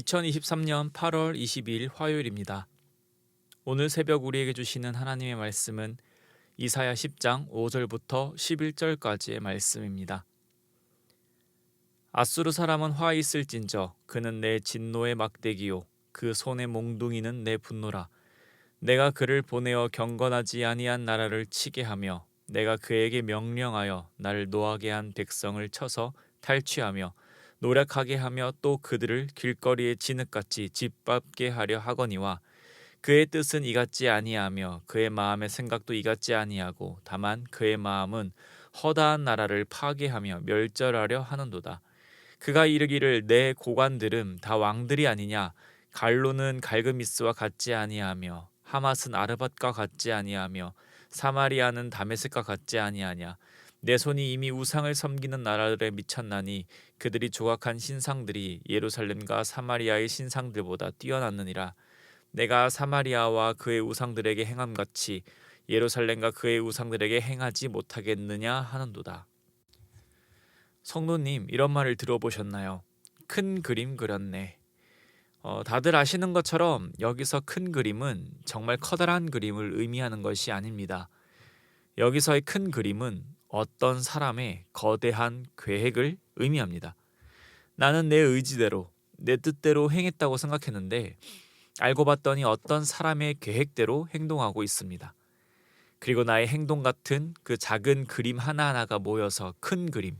2023년 8월 22일 화요일입니다. 오늘 새벽 우리에게 주시는 하나님의 말씀은 이사야 10장 5절부터 11절까지의 말씀입니다. 아수르 사람은 화 있을진저 그는 내 진노의 막대기요 그 손의 몽둥이는 내 분노라. 내가 그를 보내어 경건하지 아니한 나라를 치게 하며 내가 그에게 명령하여 나를 노하게 한 백성을 쳐서 탈취하며 노력하게 하며 또 그들을 길거리에 진흙같이 짓밟게 하려 하거니와 그의 뜻은 이같지 아니하며 그의 마음의 생각도 이같지 아니하고 다만 그의 마음은 허다한 나라를 파괴하며 멸절하려 하는도다. 그가 이르기를 내 고관들은 다 왕들이 아니냐. 갈로는 갈그미스와 같지 아니하며 하맛은 아르밧과 같지 아니하며 사마리아는 다메섹과 같지 아니하냐. 내 손이 이미 우상을 섬기는 나라들에 미쳤나니 그들이 조각한 신상들이 예루살렘과 사마리아의 신상들보다 뛰어났느니라. 내가 사마리아와 그의 우상들에게 행함같이 예루살렘과 그의 우상들에게 행하지 못하겠느냐 하는도다. 성도님, 이런 말을 들어보셨나요? 큰 그림 그렸네. 다들 아시는 것처럼 여기서 큰 그림은 정말 커다란 그림을 의미하는 것이 아닙니다. 여기서의 큰 그림은 어떤 사람의 거대한 계획을 의미합니다. 나는 내 의지대로, 내 뜻대로 행했다고 생각했는데 알고 봤더니 어떤 사람의 계획대로 행동하고 있습니다. 그리고 나의 행동 같은 그 작은 그림 하나하나가 모여서 큰 그림,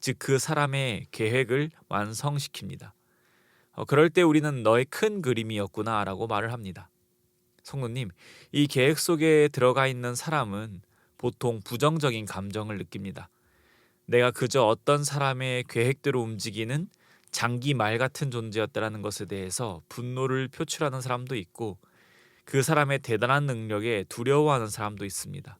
즉 그 사람의 계획을 완성시킵니다. 그럴 때 우리는 너의 큰 그림이었구나 라고 말을 합니다. 성도님, 이 계획 속에 들어가 있는 사람은 보통 부정적인 감정을 느낍니다. 내가 그저 어떤 사람의 계획대로 움직이는 장기 말 같은 존재였다라는 것에 대해서 분노를 표출하는 사람도 있고 그 사람의 대단한 능력에 두려워하는 사람도 있습니다.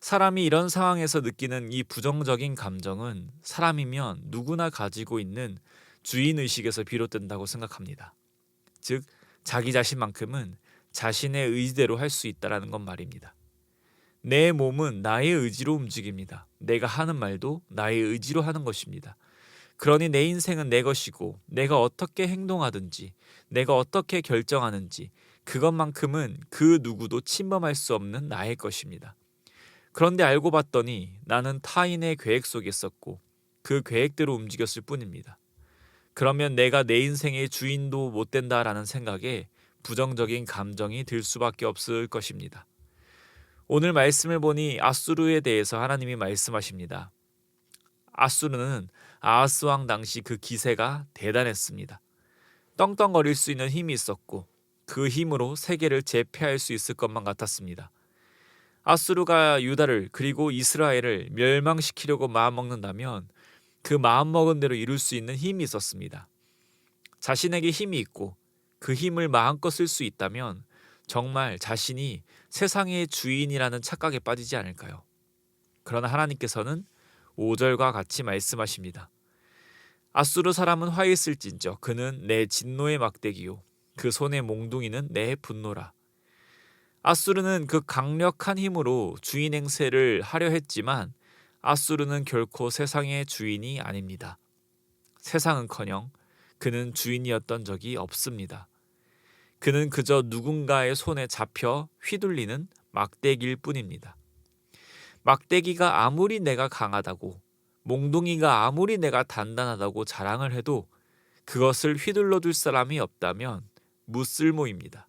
사람이 이런 상황에서 느끼는 이 부정적인 감정은 사람이면 누구나 가지고 있는 주인의식에서 비롯된다고 생각합니다. 즉, 자기 자신만큼은 자신의 의지대로 할 수 있다는 것 말입니다. 내 몸은 나의 의지로 움직입니다. 내가 하는 말도 나의 의지로 하는 것입니다. 그러니 내 인생은 내 것이고 내가 어떻게 행동하든지 내가 어떻게 결정하는지 그것만큼은 그 누구도 침범할 수 없는 나의 것입니다. 그런데 알고 봤더니 나는 타인의 계획 속에 있었고 그 계획대로 움직였을 뿐입니다. 그러면 내가 내 인생의 주인도 못 된다라는 생각에 부정적인 감정이 들 수밖에 없을 것입니다. 오늘 말씀을 보니 아수르에 대해서 하나님이 말씀하십니다. 아수르는 아하스 왕 당시 그 기세가 대단했습니다. 떵떵거릴 수 있는 힘이 있었고 그 힘으로 세계를 제패할 수 있을 것만 같았습니다. 아수르가 유다를 그리고 이스라엘을 멸망시키려고 마음먹는다면 그 마음먹은 대로 이룰 수 있는 힘이 있었습니다. 자신에게 힘이 있고 그 힘을 마음껏 쓸 수 있다면 정말 자신이 세상의 주인이라는 착각에 빠지지 않을까요? 그러나 하나님께서는 5절과 같이 말씀하십니다. 아수르 사람은 화 있을진저 그는 내 진노의 막대기요 그 손의 몽둥이는 내 분노라. 아수르는 그 강력한 힘으로 주인 행세를 하려 했지만 아수르는 결코 세상의 주인이 아닙니다. 세상은커녕 그는 주인이었던 적이 없습니다. 그는 그저 누군가의 손에 잡혀 휘둘리는 막대기일 뿐입니다. 막대기가 아무리 내가 강하다고 몽둥이가 아무리 내가 단단하다고 자랑을 해도 그것을 휘둘러 줄 사람이 없다면 무쓸모입니다.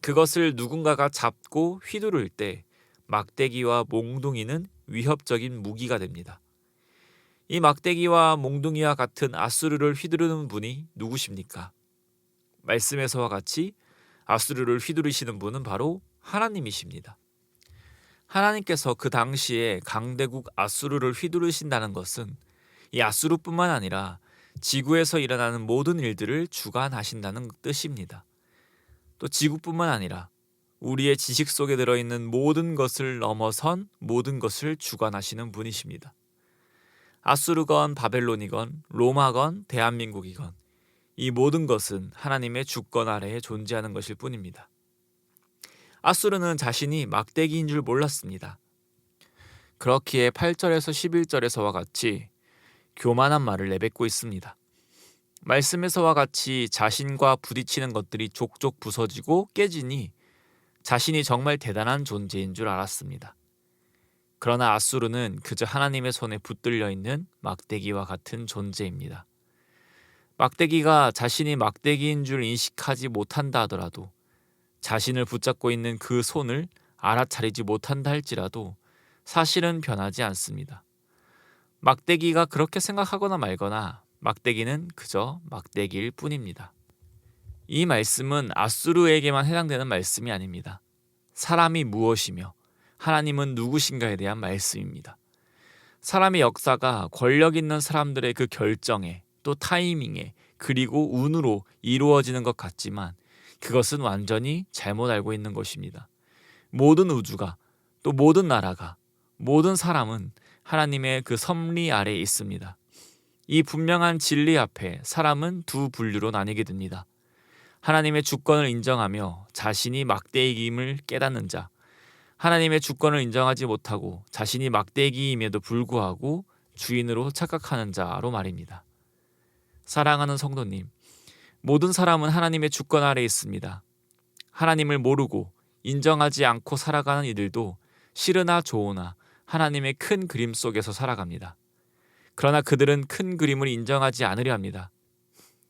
그것을 누군가가 잡고 휘두를 때 막대기와 몽둥이는 위협적인 무기가 됩니다. 이 막대기와 몽둥이와 같은 아수르를 휘두르는 분이 누구십니까? 말씀에서와 같이 아수르를 휘두르시는 분은 바로 하나님이십니다. 하나님께서 그 당시에 강대국 아수르를 휘두르신다는 것은 이 아수르뿐만 아니라 지구에서 일어나는 모든 일들을 주관하신다는 뜻입니다. 또 지구뿐만 아니라 우리의 지식 속에 들어있는 모든 것을 넘어선 모든 것을 주관하시는 분이십니다. 아수르건 바벨론이건 로마건 대한민국이건 이 모든 것은 하나님의 주권 아래에 존재하는 것일 뿐입니다. 아수르는 자신이 막대기인 줄 몰랐습니다. 그렇기에 8절에서 11절에서와 같이 교만한 말을 내뱉고 있습니다. 말씀에서와 같이 자신과 부딪히는 것들이 족족 부서지고 깨지니 자신이 정말 대단한 존재인 줄 알았습니다. 그러나 아수르는 그저 하나님의 손에 붙들려 있는 막대기와 같은 존재입니다. 막대기가 자신이 막대기인 줄 인식하지 못한다 하더라도, 자신을 붙잡고 있는 그 손을 알아차리지 못한다 할지라도 사실은 변하지 않습니다. 막대기가 그렇게 생각하거나 말거나 막대기는 그저 막대기일 뿐입니다. 이 말씀은 아수르에게만 해당되는 말씀이 아닙니다. 사람이 무엇이며 하나님은 누구신가에 대한 말씀입니다. 사람의 역사가 권력 있는 사람들의 그 결정에, 또 타이밍에, 그리고 운으로 이루어지는 것 같지만 그것은 완전히 잘못 알고 있는 것입니다. 모든 우주가, 또 모든 나라가, 모든 사람은 하나님의 그 섭리 아래에 있습니다. 이 분명한 진리 앞에 사람은 두 분류로 나뉘게 됩니다. 하나님의 주권을 인정하며 자신이 막대기임을 깨닫는 자, 하나님의 주권을 인정하지 못하고 자신이 막대기임에도 불구하고 주인으로 착각하는 자로 말입니다. 사랑하는 성도님, 모든 사람은 하나님의 주권 아래에 있습니다. 하나님을 모르고 인정하지 않고 살아가는 이들도 싫으나 좋으나 하나님의 큰 그림 속에서 살아갑니다. 그러나 그들은 큰 그림을 인정하지 않으려 합니다.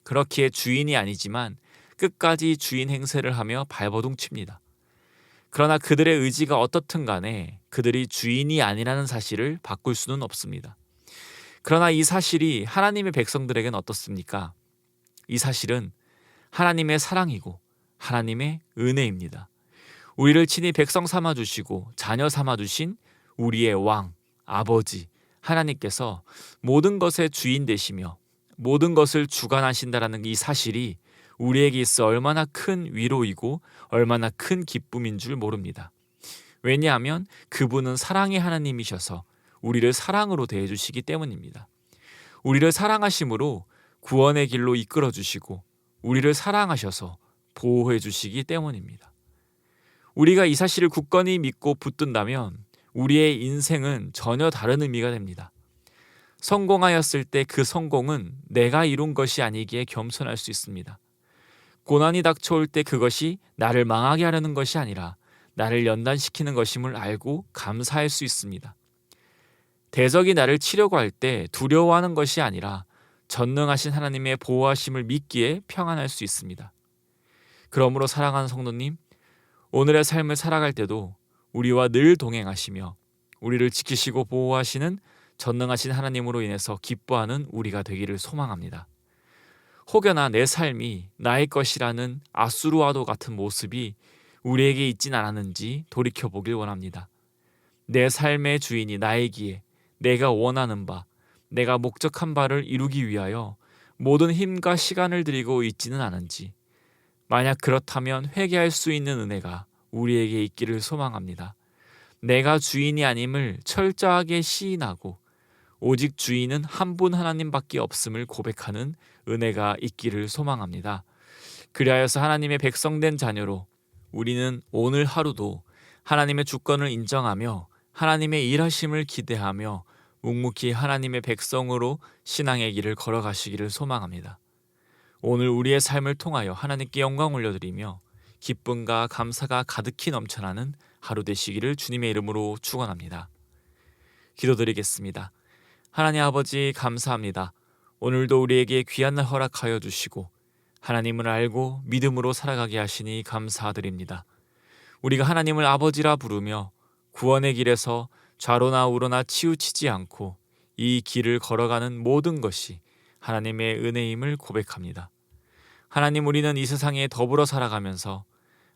그렇기에 주인이 아니지만 끝까지 주인 행세를 하며 발버둥칩니다. 그러나 그들의 의지가 어떻든 간에 그들이 주인이 아니라는 사실을 바꿀 수는 없습니다. 그러나 이 사실이 하나님의 백성들에겐 어떻습니까? 이 사실은 하나님의 사랑이고 하나님의 은혜입니다. 우리를 친히 백성 삼아주시고 자녀 삼아주신 우리의 왕, 아버지, 하나님께서 모든 것의 주인 되시며 모든 것을 주관하신다라는 이 사실이 우리에게 있어 얼마나 큰 위로이고 얼마나 큰 기쁨인 줄 모릅니다. 왜냐하면 그분은 사랑의 하나님이셔서 우리를 사랑으로 대해주시기 때문입니다. 우리를 사랑하심으로 구원의 길로 이끌어 주시고 우리를 사랑하셔서 보호해 주시기 때문입니다. 우리가 이 사실을 굳건히 믿고 붙든다면 우리의 인생은 전혀 다른 의미가 됩니다. 성공하였을 때 그 성공은 내가 이룬 것이 아니기에 겸손할 수 있습니다. 고난이 닥쳐올 때 그것이 나를 망하게 하려는 것이 아니라 나를 연단시키는 것임을 알고 감사할 수 있습니다. 대적이 나를 치려고 할 때 두려워하는 것이 아니라 전능하신 하나님의 보호하심을 믿기에 평안할 수 있습니다. 그러므로 사랑하는 성도님, 오늘의 삶을 살아갈 때도 우리와 늘 동행하시며 우리를 지키시고 보호하시는 전능하신 하나님으로 인해서 기뻐하는 우리가 되기를 소망합니다. 혹여나 내 삶이 나의 것이라는 아수르와도 같은 모습이 우리에게 있진 않았는지 돌이켜보길 원합니다. 내 삶의 주인이 나이기에 내가 원하는 바, 내가 목적한 바를 이루기 위하여 모든 힘과 시간을 들이고 있지는 않은지, 만약 그렇다면 회개할 수 있는 은혜가 우리에게 있기를 소망합니다. 내가 주인이 아님을 철저하게 시인하고 오직 주인은 한 분 하나님밖에 없음을 고백하는 은혜가 있기를 소망합니다. 그리하여서 하나님의 백성된 자녀로 우리는 오늘 하루도 하나님의 주권을 인정하며 하나님의 일하심을 기대하며 묵묵히 하나님의 백성으로 신앙의 길을 걸어가시기를 소망합니다. 오늘 우리의 삶을 통하여 하나님께 영광 올려드리며 기쁨과 감사가 가득히 넘쳐나는 하루 되시기를 주님의 이름으로 축원합니다. 기도드리겠습니다. 하나님 아버지, 감사합니다. 오늘도 우리에게 귀한 날 허락하여 주시고 하나님을 알고 믿음으로 살아가게 하시니 감사드립니다. 우리가 하나님을 아버지라 부르며 구원의 길에서 좌로나 우로나 치우치지 않고 이 길을 걸어가는 모든 것이 하나님의 은혜임을 고백합니다. 하나님, 우리는 이 세상에 더불어 살아가면서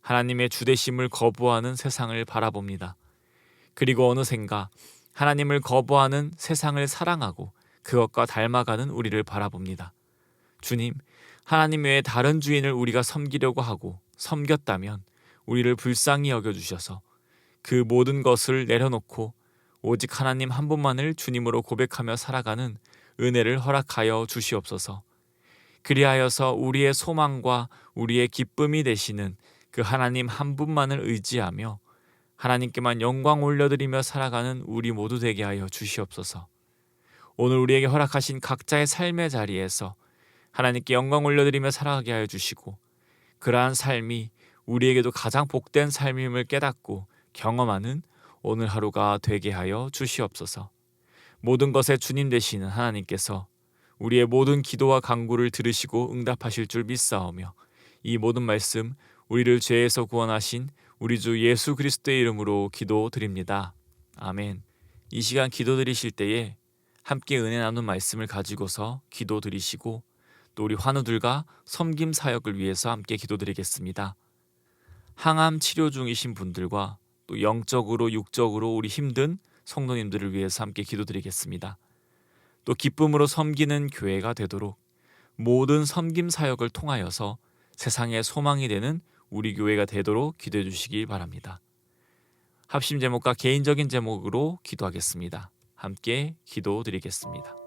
하나님의 주되심을 거부하는 세상을 바라봅니다. 그리고 어느샌가 하나님을 거부하는 세상을 사랑하고 그것과 닮아가는 우리를 바라봅니다. 주님, 하나님 외에 다른 주인을 우리가 섬기려고 하고 섬겼다면 우리를 불쌍히 여겨주셔서 그 모든 것을 내려놓고 오직 하나님 한 분만을 주님으로 고백하며 살아가는 은혜를 허락하여 주시옵소서. 그리하여서 우리의 소망과 우리의 기쁨이 되시는 그 하나님 한 분만을 의지하며 하나님께만 영광 올려드리며 살아가는 우리 모두 되게 하여 주시옵소서. 오늘 우리에게 허락하신 각자의 삶의 자리에서 하나님께 영광 올려드리며 살아가게 하여 주시고 그러한 삶이 우리에게도 가장 복된 삶임을 깨닫고 경험하는 오늘 하루가 되게 하여 주시옵소서. 모든 것에 주님 되시는 하나님께서 우리의 모든 기도와 간구를 들으시고 응답하실 줄 믿사오며 이 모든 말씀 우리를 죄에서 구원하신 우리 주 예수 그리스도의 이름으로 기도드립니다. 아멘. 이 시간 기도드리실 때에 함께 은혜 나눈 말씀을 가지고서 기도드리시고 또 우리 환우들과 섬김 사역을 위해서 함께 기도드리겠습니다. 항암 치료 중이신 분들과 또 영적으로 육적으로 우리 힘든 성도님들을 위해서 함께 기도드리겠습니다. 또 기쁨으로 섬기는 교회가 되도록 모든 섬김 사역을 통하여서 세상의 소망이 되는 우리 교회가 되도록 기도해 주시기 바랍니다. 합심 제목과 개인적인 제목으로 기도하겠습니다. 함께 기도드리겠습니다.